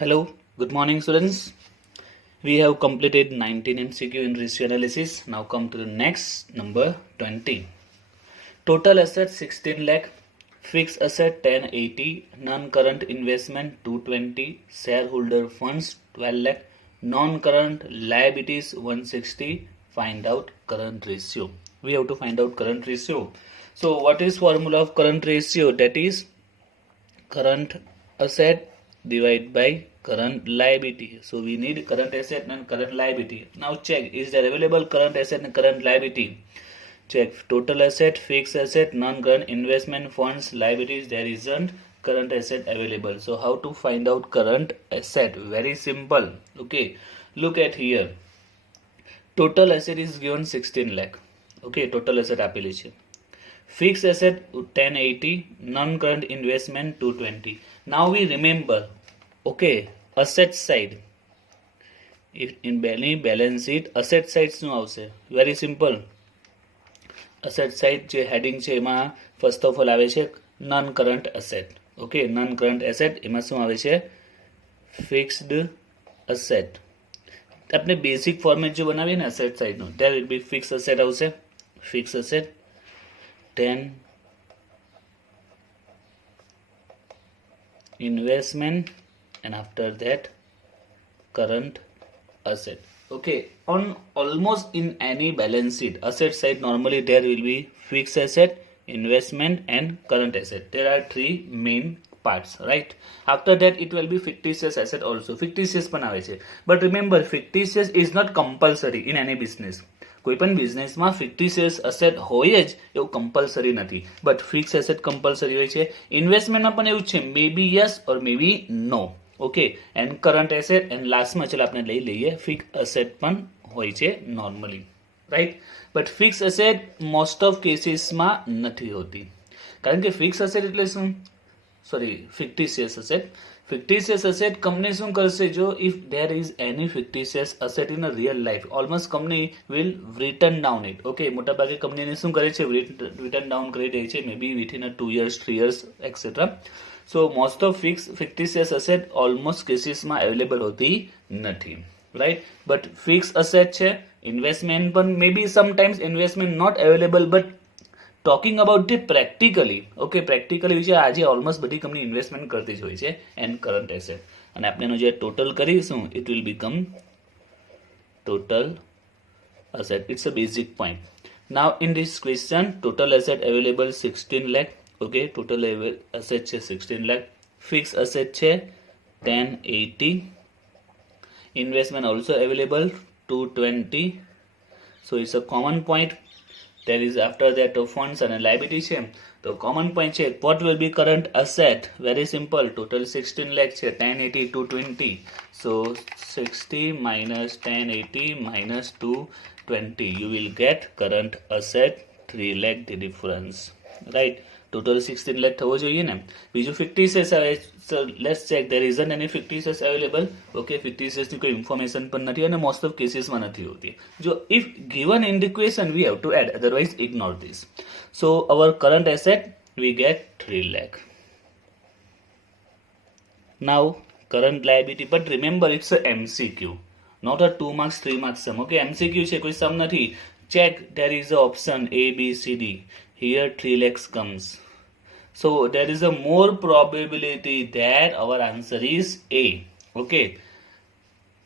Hello, good morning students. We have completed 19 MCQ in ratio analysis. Now come to the next number 20. Total asset 16 lakh, fixed asset 1080, non-current investment 220, shareholder funds 12 lakh, non-current liabilities 160. Find out current ratio. We have to find out current ratio. So what is formula of current ratio? That is current asset divided by current liability. So we need current asset and current liability. Now check, is there available current asset and current liability? Check total asset, fixed asset, non-current investment funds, liabilities. There isn't current asset available. So how to find out current asset? Very simple. Okay, look at here. Total asset is given 16 lakh. Okay, total asset આપેલી છે. Fixed asset 1080, non-current investment 220. Now we remember, okay, asset side. If in balance sheet, asset side શું આવશે? Very simple. Asset side જે heading છે એમાં first of all આવે છે non-current asset. Okay, non-current asset એમાં શું આવે છે? Fixed asset. આપણે બેઝિક ફોર્મેટ જો બનાવીએ ને asset side નું, there will be fixed asset આવશે. Fixed asset 10 investment and after that current asset. Okay, on almost in any balance sheet asset side normally there will be fixed asset, investment and current asset. There are three main parts, right? After that it will be fictitious asset also. Fictitious પણ આવે છે, but remember fictitious is not compulsory in any business. કોઈ પણ બિઝનેસમાં ફિક્ટિશિયસ asset હોય જ એવું compulsory નથી, બટ ફિક્સ એસેટ કમ્પલસરી હોય છે. ઇન્વેસ્ટમેન્ટમાં પણ એવું છે, may be yes or may be no. Okay, and current asset and લાસ્ટમાં ચાલો આપણે લઈ લઈએ ફિક્સ એસેટ પણ હોય છે normally, right? But fix asset most of કેસીસમાં નથી હોતી, કારણ કે ફિક્સ એસેટ એટલે શું? Sorry, fictitious asset. Fictitious asset company શું કરશે? જો if there is any fictitious asset in a real life, almost company will written down it. Okay, મોટા ભાગે કંપનીને શું કરે છે? written down કરી દે છે, maybe within a 2 years 3 years etc. So most of fictitious asset almost cases માં available હોતી નથી, right? But fixed asset છે, investment પણ maybe sometimes investment not available, but talking about the practically, okay, practically વિશે આજે almost બધી company investment કરતી જ હોય છે એન્ડ કરંટ એસેટ. અને આપણે એનું જે ટોટલ કરીશું it will become total asset. It's a basic point. Now in this question total asset available 16 lakh. Okay, total asset છે 16 લાખ. ફિક્સ એસેટ છે 1080. Investment also available 220. So it's a common point. There is after that funds and liability છે. તો common point છે, what will be current asset? Very simple, total 16 lakh છે, 1080 220. So 60 minus 1080 minus 220, you will get current asset 3 lakh the difference, right? Total 16 lakh થવો જોઈએ ને. બીજું fictitious આવે, so let's check there isn't any fictitious available. Okay, fictitious ની કોઈ information પણ નથી અને મોસ્ટ ઓફ કેસીસમાં નથી હોતી. જો if given in the question we have to add, otherwise ignore this. So our current asset we get 3 lakh. Now current liability, but remember it's a MCQ, not a 2 marks 3 marks sum. Okay, MCQ છે, કોઈ સમ નથી. Check, there is a option A B C D. Here 3 lakhs comes. So there is a more probability that our answer is A. Okay,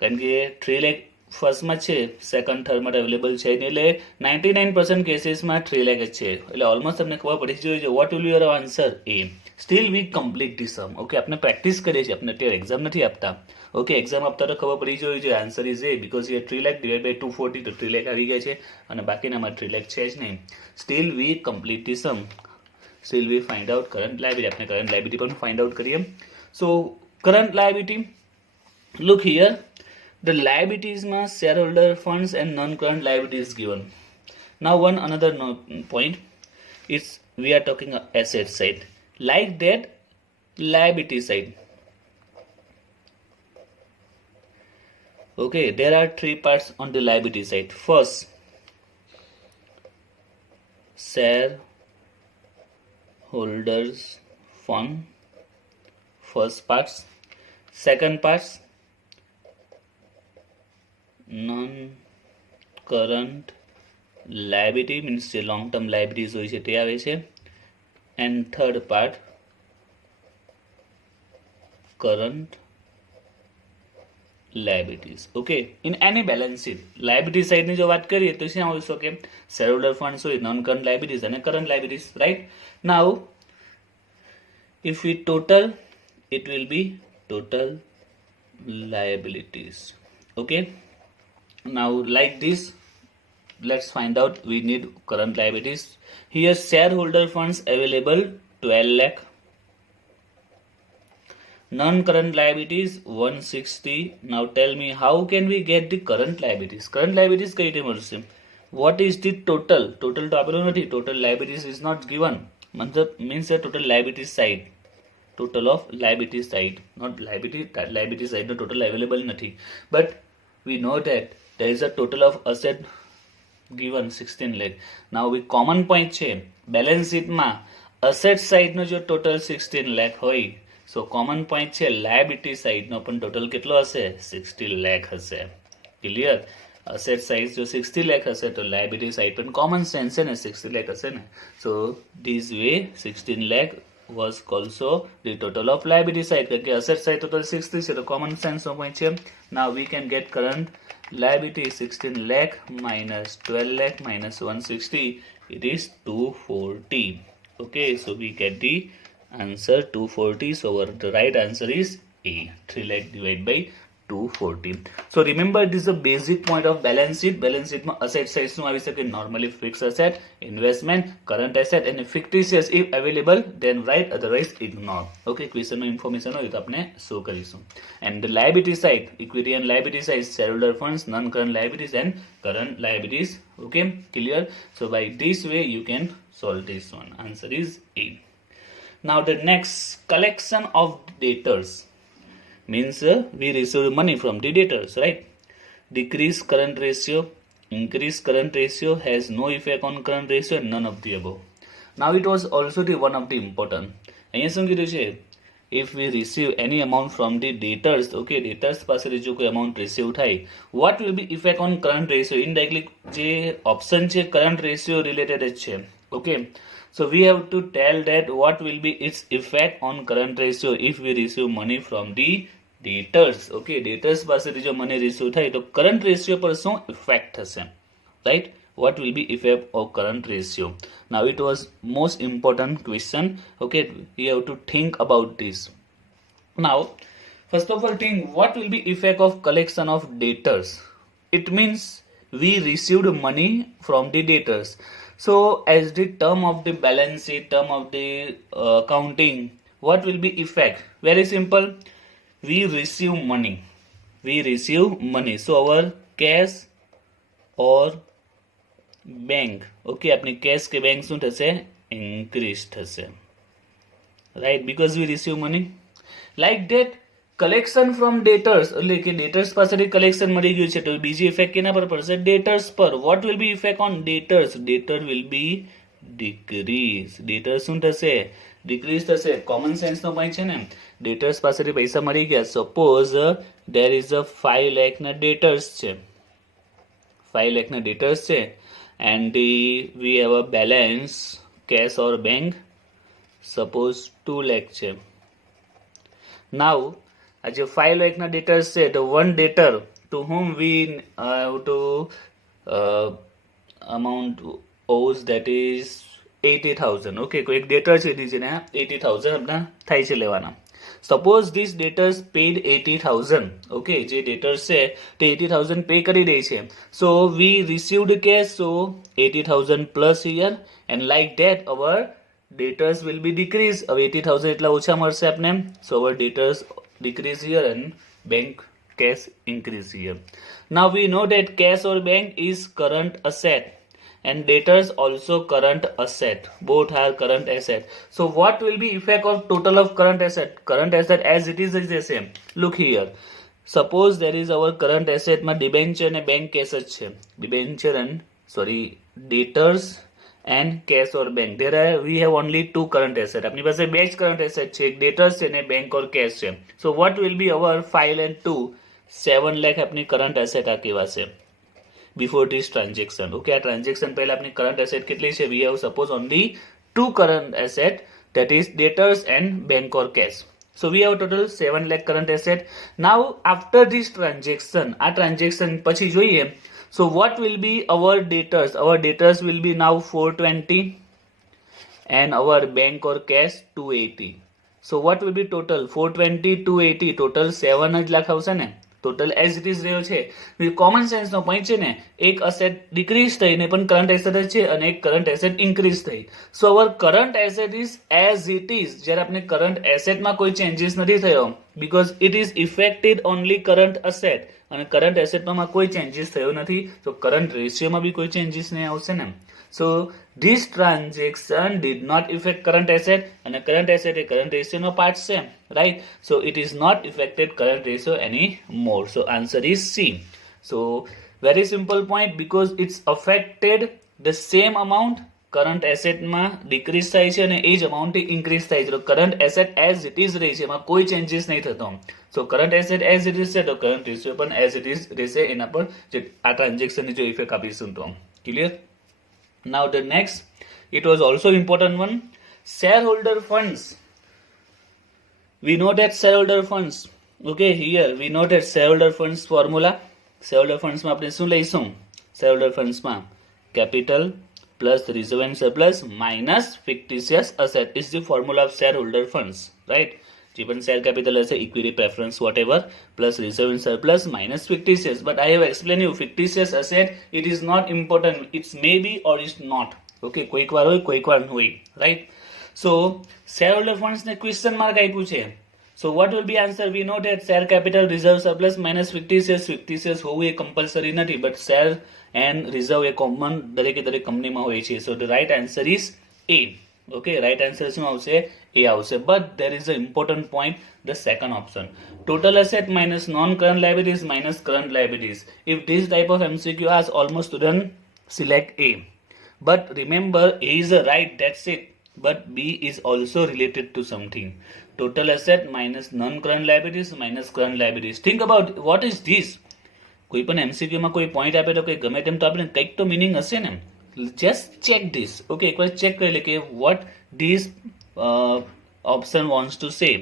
કારણ કે 3 lakh ફર્સ્ટમાં છે, second થર્ડમાં available છે નહીં, એટલે 99% કેસીસમાં 3 lakh જ છે, એટલે ઓલમોસ્ટ તમને ખબર પડી જોઈએ what will be your answer? A. Still we complete the sum. Okay, આપણે પ્રેક્ટિસ કરીએ છીએ, આપણે અત્યારે એક્ઝામ નથી આપતા. ઓકે, એક્ઝામ આપતા તો ખબર પડી જોઈએ આન્સર ઇઝ A, બીકોઝ એ 3 lakh ડિવાઇડ બાય 240, તો 3 lakh આવી ગયા છે અને બાકીનામાં 3 lakh છે જ નહીં. Still we complete the sum. Still we find out current liability. આપણે current liability પણ find out કરીએ. So current liability, look here, the liabilities માં shareholder funds and non-current liabilities given. Now one another point is we are talking asset side, like that liability side. Okay, there are 3 parts on the liability side. First, shareholders fund, first parts. Second part non current liability means જે long term liabilities હોય છે તે આવે છે. And third part current liabilities. Okay, in any balance sheet liability સાઇડની જો વાત કરીએ તો શું આવી શકે? શેરહોલ્ડર ફંડ્સ હોય, નોન કરંટ લાયબિલિટીઝ અને current liabilities, right? Now if we total, it will be total liabilities. Okay, now like this, let's find out. We need current liabilities. Here shareholder funds available 12 lakh, non-current liabilities 160. Now tell me, how can we get the current liabilities? Current liabilities કઈ રીતે મળશે? What is the total? Total તો આપેલું નથી. Total liabilities is not given. મતલબ means a total liability side. Total of liability side, not liability side no total available નથી. But we know that there is a total of asset given 16 lakh. Now we common point છે balance sheet માં asset side નો જો total 16 lakh હોય, so common point છે liability side નો પણ total કેટલો હશે? 60 lakh હશે. Clear? Asset size જો 60 lakh હશે તો liability side પણ common sense છે ને 60 lakh હશે ને. So this way 16 lakh was also the total of liability side. Okay, asset side total 60 છે તો common sense નો point છે. Now we can get current liability 16 lakh minus 12 lakh minus 160, it is 240. Okay, so we get the answer 240. So our the right answer is A, 3 lakh divided by 240. So remember, this is a basic point of balance sheet. Balance sheet માં asset size નું આવી શકે normally fixed asset, investment, current asset and fictitious if available then write, otherwise ignore. Okay, question no information હોય તો આપણે show કરીશું. And the liability side, equity and liability side, shareholder funds, non-current liabilities and current liabilities. Okay, clear? So by this way you can solve this one. Answer is A. Now the next, collection of debtors. Means we receive money from the debtors, right? Decrease current ratio, increase current ratio has no effect on current ratio and none of the above. Now it was also the one of the important. અહીંયા શું કીધું છે? If we receive any amount from the debtors, okay, debtors પાસેથી જો કોઈ amount receive થાય, what will be effect on current ratio? Indirectly જે option છે current ratio related જ છે. Okay, so we have to tell that what will be its effect on current ratio if we receive money from the debtors. Okay, debtors પાસેથી જો money receive થાય તો current ratio પર શું effect થશે, right? What will be effect of current ratio? Now it was most important question. Okay, you have to think about this. Now first of all, think what will be effect of collection of debtors. It means we received money from the debtors. So as the term of the balance sheet, term of the accounting, what will be effect? Very simple. We receive money. We receive money. So our cash or bank, okay, આપની cash કે bank શું થશે? Increase થશે, right? Because we receive money. Like that, collection from debtors, એટલે કે debtors પાસેથી collection મળી ગયું છે તો બીજી effect કેના પર પડશે? Debtors પર. What will be effect on debtors? Debtor will be decrease. Debtors શું થશે? Decrease થશે. Common sense નો point છે ને. Debtors પાસેથી પૈસા મળી ગયા. Suppose there is a 5 lakh ના debtors છે. 5 lakh ના debtors છે and we have a balance cash or bank, suppose 2 lakh છે. Now આ જે 5 lakh ના debtors છે તો one debtor to whom we have to amount owes, that is 80,000. Okay, કોઈ એક debtor છે જેને 80,000 આપણા થાય છે લેવાના. Suppose these debtors paid 80,000. Okay, જે debtors છે તે 80,000 pay કરી દે છે. So we received cash, so 80,000 plus here, and like that our debtors will be decreased. હવે 80,000 એટલા ઓછા મળશે આપને. So our debtors decrease here and bank cash increase here. Now we know that cash or bank is current asset and debtors also current asset. Both are current asset. So what will be effect of total of current asset? Current asset as it is the same. Look here. Suppose there is our current asset માં debenture and bank cash જ છે. Debenture and debtors and cash or bank. We have only two current assets. આપની પાસે બે જ current asset છે, એક debtors છે ને bank or cash છે. So what will be our 5 and 2? 7 lakh આપની current asset આ કહેવાશે before this transaction. Okay, આ transaction પહેલા આપની current asset કેટલી છે? We have suppose only two current asset, that is debtors and bank or cash. So we have total 7 lakh current asset. Now after this transaction, આ transaction પછી જોઈએ. So what will be our debtors? Our debtors will be now 420 and our bank or cash 280. So what will be total? 420, 280, total 7 જ લાખ આવશે ને? Total as it is રહ્યો છે. Common sense નો point છે ને, એક અસેટ ડિક્રીઝ થઈ ને પણ કરંટ એસેટ જ છે અને એક કરંટ એસેટ ઇન્ક્રીઝ થઈ. So our current asset is as it is. જ્યારે આપણે કરંટ એસેટમાં કોઈ ચેન્જીસ નથી થયો, because it is affected only current asset, અને કરંટ એસેટમાં કોઈ ચેન્જીસ થયો નથી, તો કરંટ રેશિયોમાં બી કોઈ ચેન્જીસ નહીં આવશે ને. So this transaction did not affect current asset, and current asset a current ratio no part same, right? So it is not affected current ratio anymore. So answer is C. So very simple point, because it's affected the same amount, current asset માં decrease થાય છે અને એ જ amount increase થાય છે. તો current asset as it is રહે છે, એમાં કોઈ changes નહીં થતો. So current asset as it is છે, તો current ratio પણ as it is રહેશે. એના પર જે આ transaction ની જો effect આપીશું તો clear. Now the next, it was also important one, shareholder funds. We know that shareholder funds, okay, here we know that shareholder funds formula. Shareholder funds માં આપણે શું લઈશું? Shareholder funds માં capital plus reserve and surplus minus fictitious asset is the formula of shareholder funds, right? જે પણ share capital હશે, equity preference whatever, plus reserve and surplus minus fictitious. But I have explained you, fictitious asset, it is not important, it's maybe or it's not. Okay, કોઈક વાર હોય કોઈક વાર ન હોય, right? So shareholder funds ને question mark આપ્યું છે. So what will be answer? We know that share capital, reserve, surplus minus fictitious. fictitious હોવું એ compulsory નથી, but share and reserve A common દરેકે દરેક કંપનીમાં હોય છે. So the right answer is A. Okay, right answer શું આવશે? A આવશે. But there is an important point, the second option, total asset minus non-current liabilities minus current liabilities. If this type of MCQ asks, almost student select A. But remember, A is a right, that's it. But B is also related to something. Total asset minus non-current liabilities minus current liabilities. Think about what is this. કોઈ પણ MCQ માં કોઈ point આપે તો કોઈ ગમે તેમ તો આપણે કંઈક તો meaning હશે ને. Just check this. Okay, એક વાર check કરી લે કે what this option wants to say.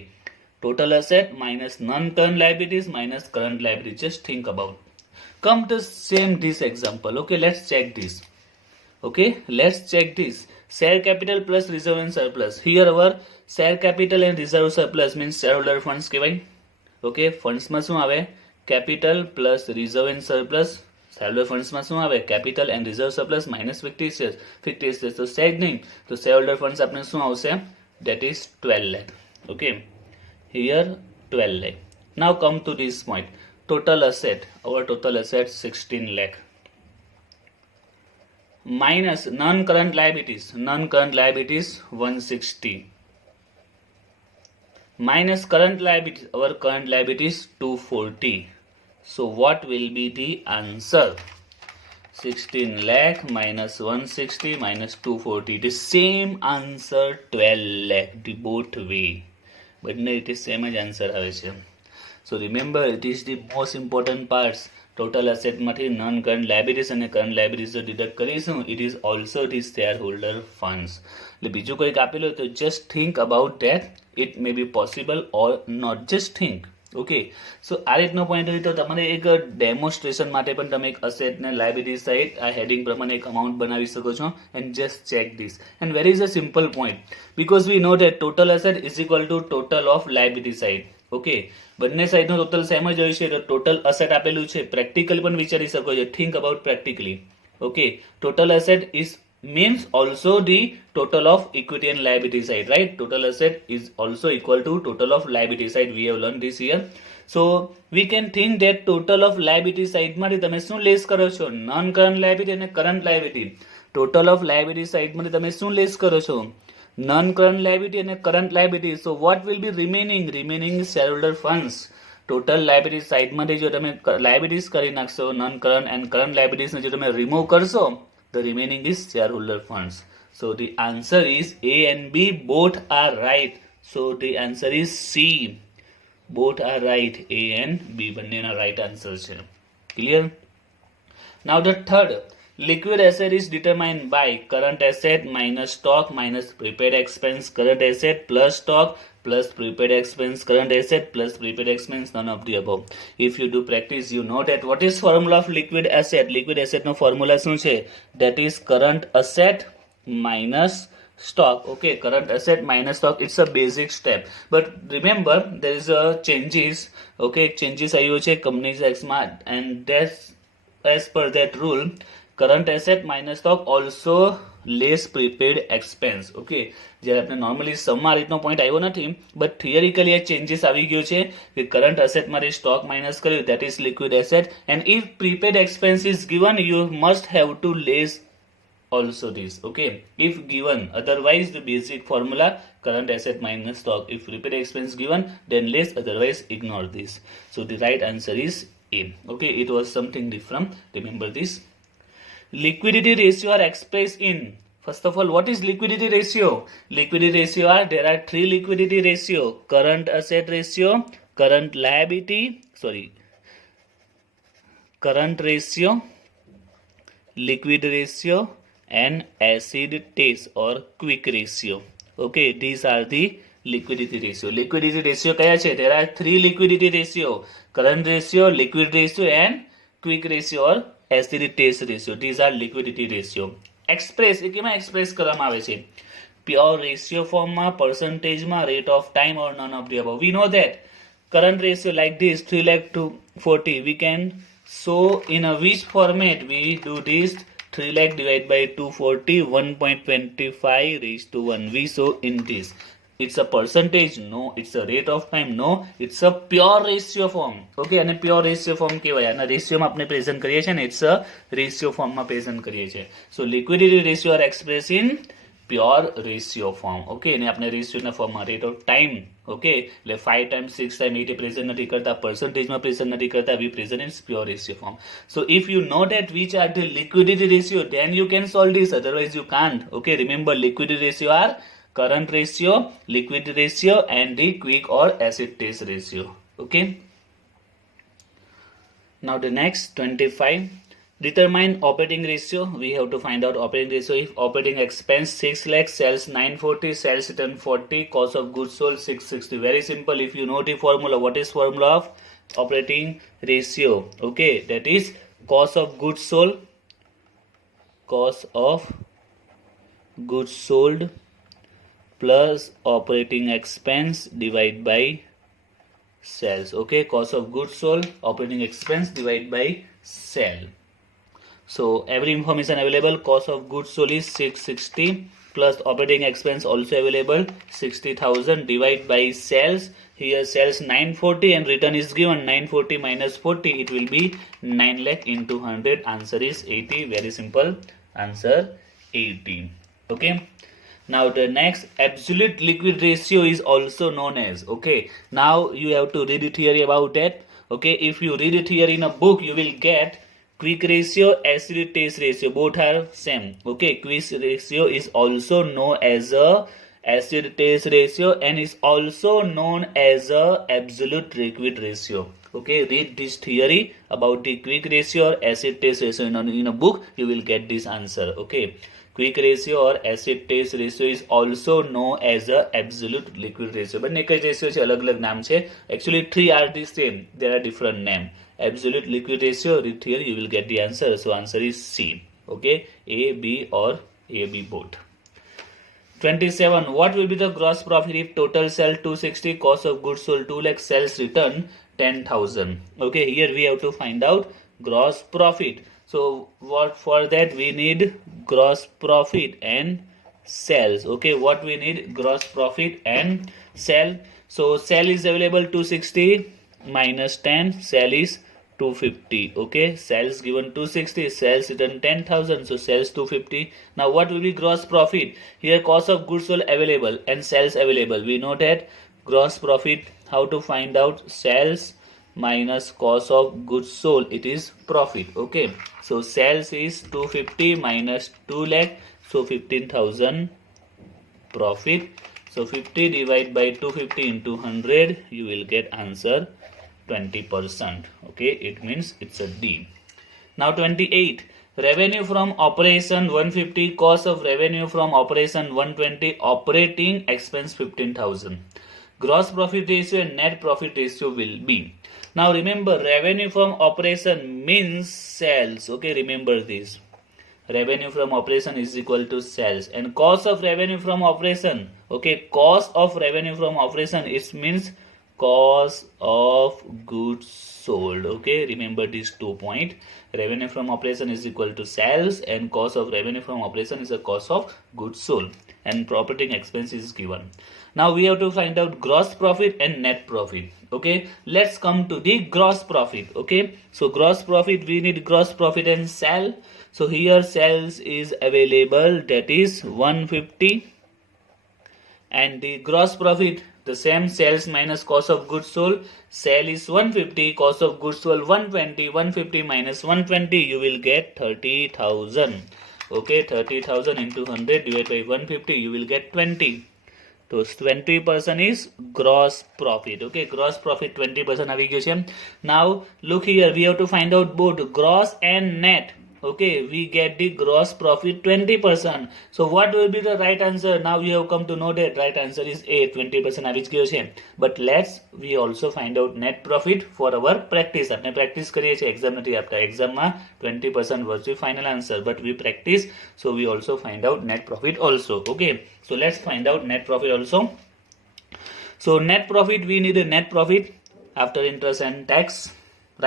Total asset minus non-current liabilities minus current liabilities. Just think about. Come to same this example. Okay, let's check this. Okay, let's check this. Share capital plus reserve and surplus. Here our share capital and reserve surplus means shareholder funds કહેવાય. Okay, funds માં શું આવે? Capital plus reserve and surplus. Shareholder funds માં શું આવે? Capital and reserve surplus minus fictitious. fictitious તો છે જ નહીં, તો shareholder funds આપણે શું આવશે? That is 12 lakh. Okay, here 12 lakh. Now come to this point. Total asset, our total asset 16 lakh. Minus non-current liabilities, non-current liabilities 160. Minus current liabilities, our current liabilities 240. So what will be the answer? 16 lakh minus 160 minus 240. The same answer 12 lakh, the both way. But no, it is same as answer આવે છે. So remember, it is the most important parts. Total asset માંથી non-current liabilities અને current liabilities જો deduct કરીશું, it is also the shareholder funds. એટલે બીજું કોઈક આપેલું તો just think about that. It may be possible or not. Just think. Okay, so આ રીતનો પોઈન્ટ હોય તો તમારે એક ડેમોન્સ્ટ્રેશન માટે પણ તમે એક અસેટ ને લાયબિલિટી સાઇડ આ હેડિંગ પ્રમાણે એક અમાઉન્ટ બનાવી શકો છો. And just check this. And where is a simple point, because we know that total asset is equal to total of liability side. Okay, બંને સાઈડનો ટોટલ સેમ જ હોય છે, તો ટોટલ અસેટ આપેલું છે, પ્રેક્ટિકલી પણ વિચારી શકો છો. Think about practically. Okay, total asset is means also the total of equity and liability side, right? Total asset is also equal to total of liability side. We have learned this here. So we can think that total of liability side માંથી તમે શું less કરો છો? Non current liability અને current liability. Total of liability side માંથી તમે શું less કરો છો? નોન કરન્ટ લાયબિલિટી અને current liability. So what will be remaining? Remaining shareholder funds. Total liability સાઇડમાંથી જો તમે લાયબિલિટીઝ કરી નાખશો, નોન કરન્ટ એન્ડ કરન્ટ લાયબિલિટીઝને જો તમે રિમૂવ કરશો, the remaining is shareholder funds. So the answer is A and B both are right. So the answer is C. Both are right. A and B બંનેના right answer છે. Clear? Now the third, liquid asset is determined by current asset minus stock minus prepaid expense, current asset plus stock plus prepaid expense, current asset plus prepaid expense, none of the above. If you do practice, you know that what is formula of liquid asset? Liquid asset no formula શું છે? That is current asset minus stock. Okay, current asset minus stock, it's a basic step, but remember there is a changes. Okay, changes આવ્યો છે companies X માં, and that's as per that rule current asset minus stock also less prepaid expense. Okay, જ્યારે આપણે normally સમમાં આ રીતનો point આવ્યો નથી, but theoretically A changes આવી ગયો છે કે કરંટ એસેટ મારે સ્ટોક માઇનસ કર્યું, that is liquid asset, and if prepaid expense is given you must have to less also this. Okay, if given, otherwise the basic formula current asset minus stock. If prepaid expense given, then less, otherwise ignore this. So the right answer is A. Okay, it was something different, remember this. Liquidity ratio are expressed in, first of all, what is liquidity ratio? Liquidity ratio are, there are three liquidity ratio: current asset ratio, current ratio, liquid ratio, and acid test or quick ratio. Okay, these are the liquidity ratio. Liquidity ratio kaya છે? There are three liquidity ratio: current ratio, liquid ratio, and quick ratio or acid test ratio. These are liquidity ratio. Express એ કેમાં express કરવામાં આવે છે? Pure ratio form માં, percentage માં, rate of time, or none of the above. We know that current ratio like this, 3 lakh to 40. We can show in a which format we do this? 3 lakh divided by 240, 1.25 raised to 1. We show in this. It's a percentage? No. It's a rate of time? No. It's a pure ratio form. Okay, અને pure ratio form કહેવાય. આના રેશિયોમાં આપણે present કરીએ છીએ ને, it's a ratio form માં present કરીએ છીએ. So liquidity ratio are expressed in pure ratio form. Okay, અને આપણે રેશિયોના ફોર્મમાં rate of time. Okay, એટલે 5 times 6 times 8 પ્રેઝન્ટ નથી કરતા, percentageમાં પ્રેઝન્ટ નથી કરતા, we present in pure ratio form. So if you know that which are the liquidity ratio, then you can solve this, otherwise you can't. Okay, remember liquidity ratio are current ratio, liquid ratio, and the quick or acid test ratio. Okay, now the next 25, determine operating ratio. We have to find out operating ratio. If operating expense 6 lakh, sales 940, sales return 40, cost of goods sold 660. Very simple. If you know the formula, what is formula of operating ratio? Okay, that is cost of goods sold plus operating expense divided by sales. Okay, cost of goods sold, operating expense divided by sale. So every information available. Cost of goods sold is 660 plus operating expense also available 60,000 divided by sales. Here sales 940 and return is given 940 minus 40, it will be 9 lakh into 100. Answer is 80. Very simple. Answer 80. Okay. Now the next, absolute liquid ratio is also known as. Okay, now you have to read the theory about that. Okay, if you read the theory in a book, you will get quick ratio, acid test ratio, both are same. Okay, quick ratio is also known as a acid test ratio and is also known as a absolute liquid ratio. Okay, read this theory about the quick ratio or acid test ratio in a book, you will get this answer. Okay, quick ratio or acid test ratio is also known as a absolute liquid ratio. But एक ratio છે, अलग अलग नाम છે. Actually 3 are the same, there are different name. Absolute liquid ratio, read here, you will get the answer. So answer is C. Okay, A, B or A, B both. 27, what will be the gross profit if total sale 260, cost of goods sold 2 lakh, sales return 10,000. Okay, here we have to find out gross profit. So what for that we need gross profit and sales. Okay, what we need? Gross profit and sale. So sale is available 260 minus 10, sale is 250. Okay, sales given 260, sales return 10,000, so sales 250. Now what will be gross profit? Here cost of goods sold available and sales available. We know that gross profit, how to find out? Sales minus cost of goods sold, it is profit. Okay, so sales is 250 minus 2 lakh, So 15,000 profit. So 50 divided by 250 into 100, you will get answer 20%. Okay, it means it's a D. Now 28. Revenue from operation 150, cost of revenue from operation 120, operating expense 15,000. Gross profit ratio and net profit ratio will be. Now remember, revenue from operation means sales. Okay, remember this. Revenue from operation is equal to sales, and cost of revenue from operation, okay, cost of revenue from operation, it means cost of goods sold. Okay, remember these 2 points. Revenue from operation is equal to sales, and cost of revenue from operation is the cost of goods sold, and operating expense is given. Now we have to find out gross profit and net profit. Okay, let's come to the gross profit. Okay, so gross profit, we need gross profit and sell. So here sales is available, that is 150, and the gross profit, the same, sales minus cost of goods sold. Sale is 150, cost of goods sold 120, 150 minus 120, you will get 30,000. Okay, 30,000 into 100 divided by 150, you will get 20. So 20% is gross profit. Okay, gross profit 20% આવી ગયો છે. Now look here, we have to find out both gross and net. Okay, we get the gross profit 20%. So what will be the right answer? Now we have come to know that right answer is A, 20% આવી જ ગયો છે. But we also find out net profit for our practice. આપણે practice કરીએ છીએ, exam નથી આપતા. Examમાં 20% was the final answer, but we practice, so we also find out net profit also. Okay, so let's find out net profit also. So net profit, we need a net profit after interest and tax,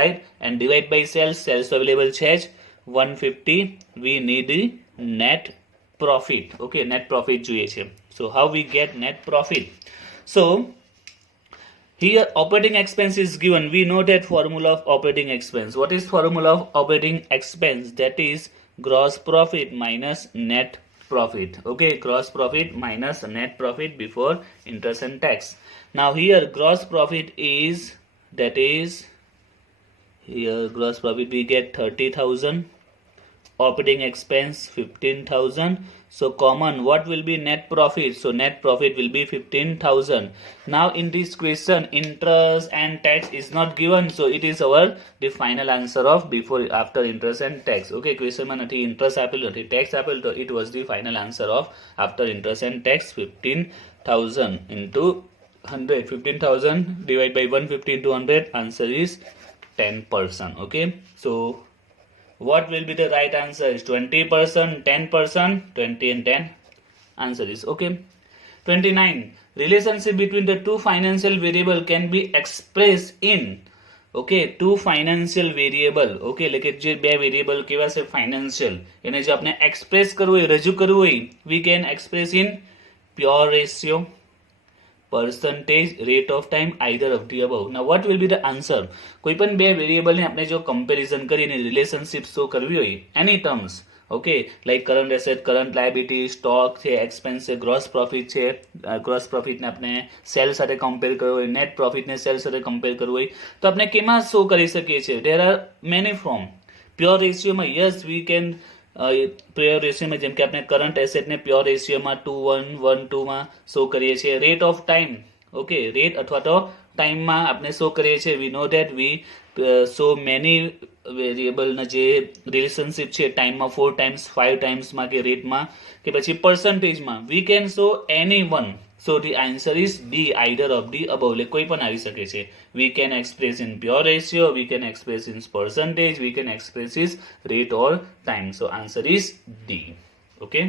right? And divide by sales. Sales available છે જ 150, we need the net profit. Okay, net profit જોઈએ છે. So how we get net profit? So here operating expense is given. We know that formula of operating expense. What is formula of operating expense? That is gross profit minus net profit. Okay, gross profit minus net profit before interest and tax. Now here gross profit is, that is, here gross profit we get 30,000, operating expense 15,000. So common, what will be net profit? So net profit will be 15,000. Now in this question, interest and tax is not given, so it is our the final answer of before after interest and tax. Okay, question માં નથી interest આપેલું, નથી tax આપેલું, તો it was the final answer of after interest and tax. 15,000 into 100, 15,000 divided by 150 into 100, answer is 10%. Okay, so what will be the right answer? Is 20%, 10%, 20 and 10. Answer is okay. 29. Relationship between the two financial variable can be expressed in, okay, two financial variable. Okay, like જે બે variable કેવા છે financial, એને જો આપણે express કરવું હોય, રજૂ કરવું હોય, we can express in pure ratio, percentage, rate of time, either of the above. Now what will be the answer? કોઈ પણ બે વેરિયેબલ ને આપણે જો કમ્પેરિઝન કરીને રિલેશનશિપ શો કરવી હોય, any terms, okay, like current asset, current liability, stock છે, expense છે, gross profit છે, gross profit ને આપણે સેલ સાથે કમ્પેર કરવું હોય, net profit ને સેલ સાથે કમ્પેર કરવું હોય, તો આપણે કેમાં શો કરી શકીએ છીએ? There are many form. Pure ratio માં yes, we can પ્યોર રેશિયોમાં, જેમ કે આપણે કરંટ એસેટને પ્યોર રેશિયોમાં 2:1:2 માં શો કરીએ છીએ. Rate of time, okay, rate અથવા તો ટાઈમમાં આપણે શો કરીએ છીએ. વી know that we so many વેરિયેબલના જે રિલેશનશિપ છે ટાઈમમાં 4 times 5 timesમાં કે રેટમાં કે પછી પર્સન્ટેજમાં, we can show any one. So the answer is D, either of the above. like કોઈ પણ આવી શકે છે. We can express in pure ratio, we can express in percentage, we can express is rate or time. So answer is D. Okay.